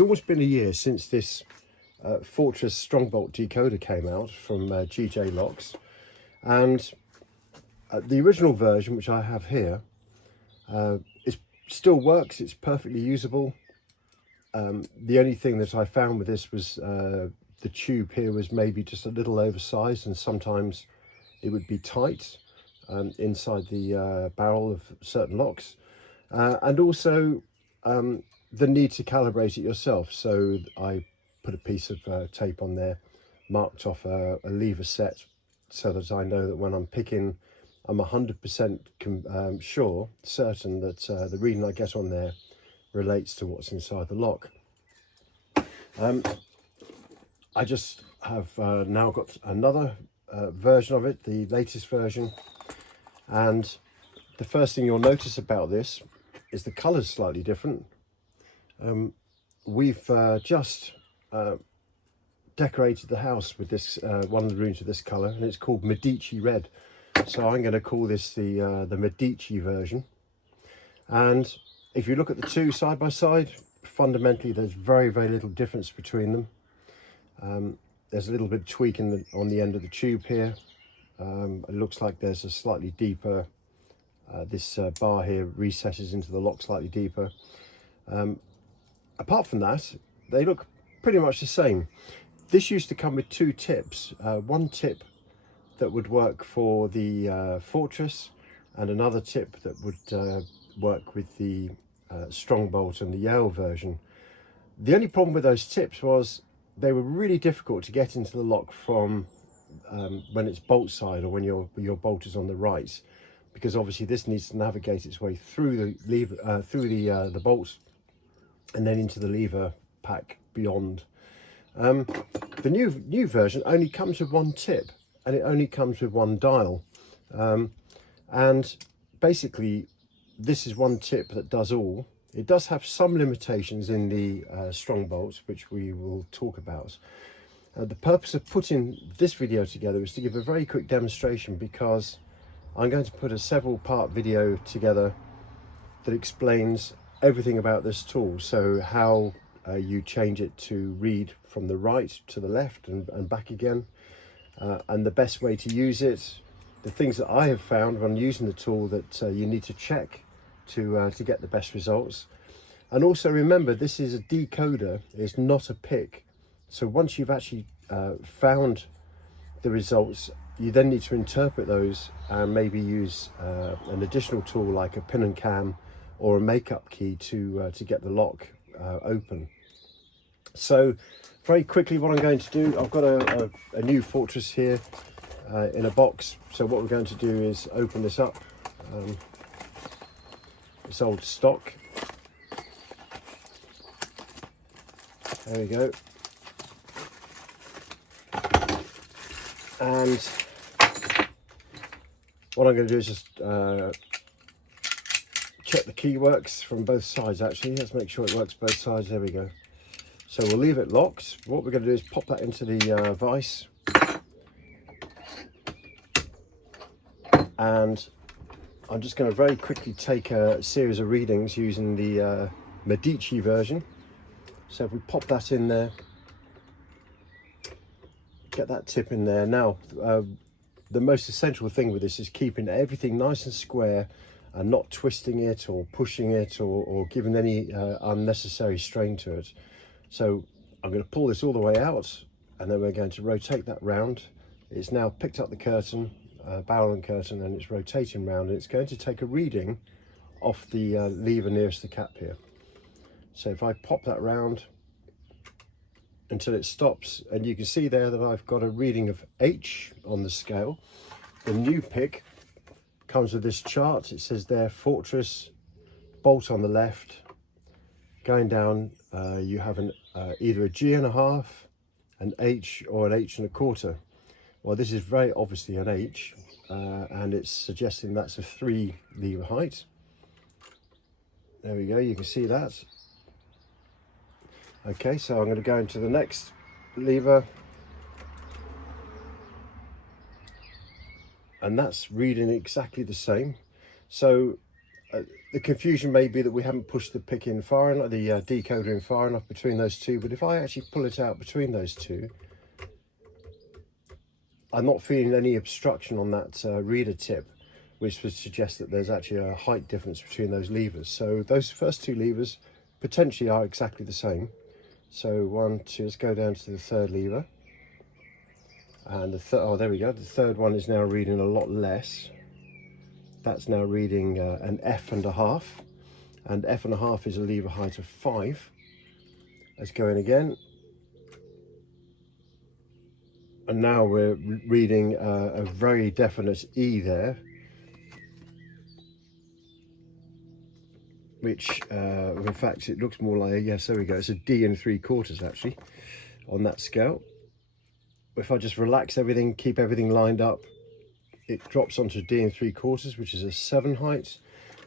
It's almost been a year since this Fortress Strongbolt decoder came out from GJ Locks, and the original version, which I have here, still works. It's perfectly usable. The only thing that I found with this was the tube here was maybe just a little oversized, and sometimes it would be tight inside the barrel of certain locks, and also the need to calibrate it yourself. So I put a piece of tape on there, marked off a lever set, so that I know that when I'm picking, I'm 100% certain that the reading I get on there relates to what's inside the lock. I just have now got another version of it, the latest version, and the first thing you'll notice about this is the colour's slightly different. We've just decorated the house with this, one of the rooms with this colour, and it's called Medici Red. So I'm going to call this the Medici version. And if you look at the two side by side, fundamentally there's very little difference between them. There's a little bit of tweak on the end of the tube here. It looks like there's a slightly deeper, this bar here recesses into the lock slightly deeper. Apart from that, they look pretty much the same. This used to come with two tips, one tip that would work for the Fortress, and another tip that would work with the Strongbolt and the Yale version. The only problem with those tips was they were really difficult to get into the lock from when it's bolt side, or when your bolt is on the right, because obviously this needs to navigate its way through the lever, through the bolt, and then into the lever pack beyond. The new version only comes with one tip, and it only comes with one dial, and basically this is one tip that does all. It does have some limitations in the Strongbolts, which we will talk about. The purpose of putting this video together is to give a very quick demonstration, because I'm going to put a several part video together that explains everything about this tool. So how you change it to read from the right to the left and back again, and the best way to use it, the things that I have found when using the tool that you need to check to get the best results. And also remember, this is a decoder, it's not a pick. So once you've actually found the results, you then need to interpret those and maybe use an additional tool like a pin and cam or a makeup key to get the lock open. So very quickly, what I'm going to do, I've got a new Fortress here in a box. So what we're going to do is open this up. It's old stock. There we go. And what I'm going to do is just check the key works from both sides. Actually, let's make sure it works both sides. There we go. So we'll leave it locked. What we're going to do is pop that into the vise, and I'm just going to very quickly take a series of readings using the Medici version. So if we pop that in there, get that tip in there. Now, the most essential thing with this is keeping everything nice and square and not twisting it or pushing it or giving any unnecessary strain to it. So I'm going to pull this all the way out, and then we're going to rotate that round. It's now picked up the curtain, barrel and curtain, and it's rotating round, and it's going to take a reading off the lever nearest the cap here. So if I pop that round until it stops, and you can see there that I've got a reading of H on the scale. The new pick comes with this chart. It says there, Fortress, bolt on the left. Going down, you have either a G.5, an H, or an H.25. Well, this is very obviously an H, and it's suggesting that's a 3 lever height. There we go, you can see that. Okay, so I'm going to go into the next lever, and that's reading exactly the same. So The confusion may be that we haven't pushed the pick in far enough, the decoder in far enough between those two, but if I actually pull it out between those two, I'm not feeling any obstruction on that reader tip, which would suggest that there's actually a height difference between those levers. So those first two levers potentially are exactly the same. So 1, 2, let's go down to the third lever. And the third, oh, there we go. The third one is now reading a lot less. That's now reading an F.5, and F.5 is a lever height of 5. Let's go in again. And now we're reading a very definite E there, which in fact it looks more like, yes, there we go, it's a D and 3/4 actually on that scale. If I just relax everything, keep everything lined up, it drops onto D and 3/4, which is a 7 height,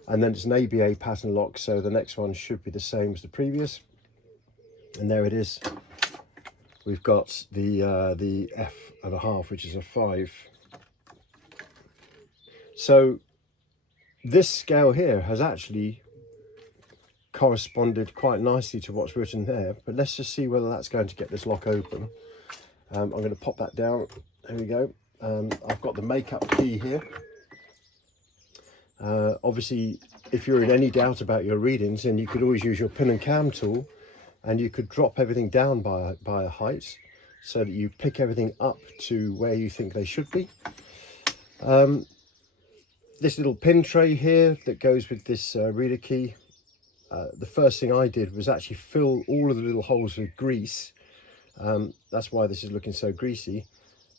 and then it's an ABA pattern lock, so the next one should be the same as the previous. And there it is. We've got the F.5, which is a 5. So this scale here has actually corresponded quite nicely to what's written there, but let's just see whether that's going to get this lock open. I'm going to pop that down. There we go. I've got the makeup key here. Obviously, if you're in any doubt about your readings, then you could always use your pin and cam tool, and you could drop everything down by a height so that you pick everything up to where you think they should be. This little pin tray here that goes with this reader key, the first thing I did was actually fill all of the little holes with grease. That's why this is looking so greasy.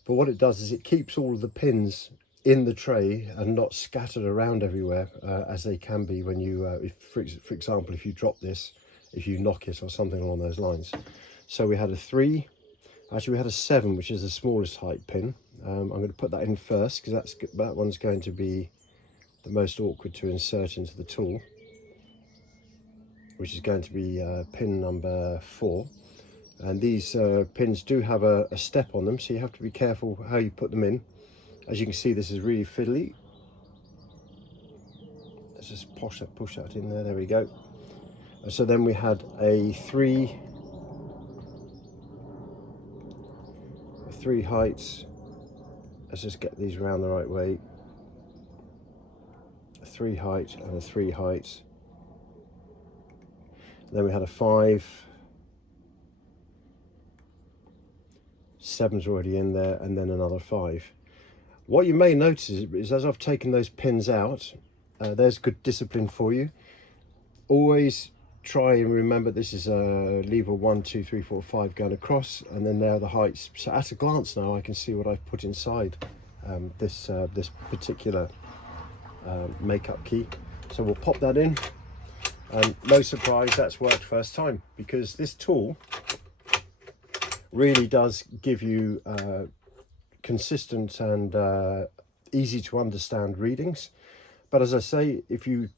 But what it does is it keeps all of the pins in the tray and not scattered around everywhere, as they can be when you, for example, if you drop this, if you knock it or something along those lines. So we had a 3, actually we had a 7, which is the smallest height pin. I'm going to put that in first because that one's going to be the most awkward to insert into the tool, which is going to be pin number 4. And these pins do have a step on them, so you have to be careful how you put them in. As you can see, this is really fiddly. Let's just push that in there. There we go. So then we had a 3 heights. Let's just get these round the right way. A 3 height and a 3 height. Then we had a 5. 7's already in there, and then another 5. What you may notice is as I've taken those pins out, there's good discipline for you. Always try and remember this is a lever 1, 2, 3, 4, 5 going across, and then there are the heights. So at a glance now I can see what I've put inside this particular makeup key. So we'll pop that in, and no surprise that's worked first time, because this tool really does give you consistent and easy to understand readings. But as I say, if you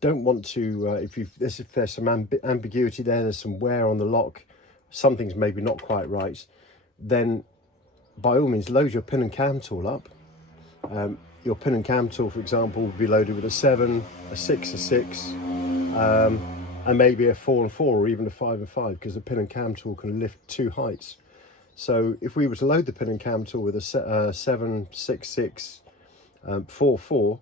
don't want to, if there's some ambiguity there's some wear on the lock, something's maybe not quite right, then by all means load your pin and cam tool up. Your pin and cam tool, for example, will be loaded with a 7, a 6, a 6, and maybe a 4 and 4, or even a 5 and 5, because the pin and cam tool can lift 2 heights. So if we were to load the pin and cam tool with a 7, 6, 6, 4, 4,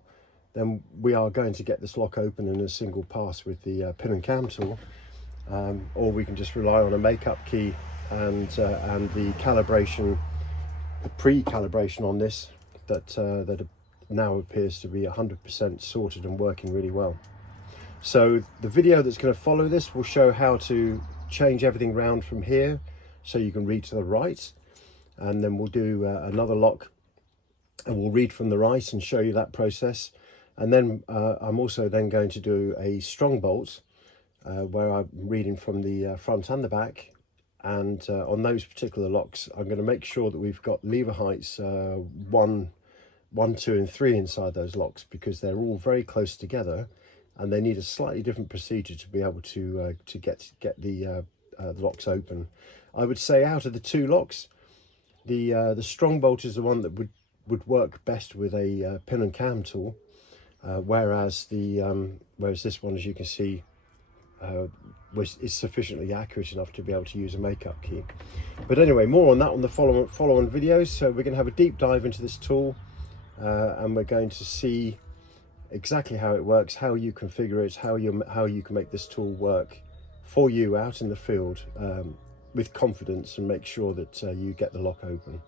then we are going to get this lock open in a single pass with the pin and cam tool, or we can just rely on a makeup key and the calibration, the pre-calibration on this that now appears to be 100% sorted and working really well. So the video that's going to follow this will show how to change everything round from here so you can read to the right, and then we'll do another lock and we'll read from the right and show you that process. And then I'm also then going to do a Strongbolt where I'm reading from the front and the back, and on those particular locks I'm going to make sure that we've got lever heights 1, 2 and 3 inside those locks, because they're all very close together and they need a slightly different procedure to be able to get the locks open. I would say out of the 2 locks, the Strongbolt is the one that would work best with a pin and cam tool. whereas this one, as you can see, is sufficiently accurate enough to be able to use a makeup key. But anyway, more on that on the following videos. So we're going to have a deep dive into this tool, and we're going to see exactly how it works, how you configure it, how you can make this tool work for you out in the field with confidence, and make sure that you get the lock open.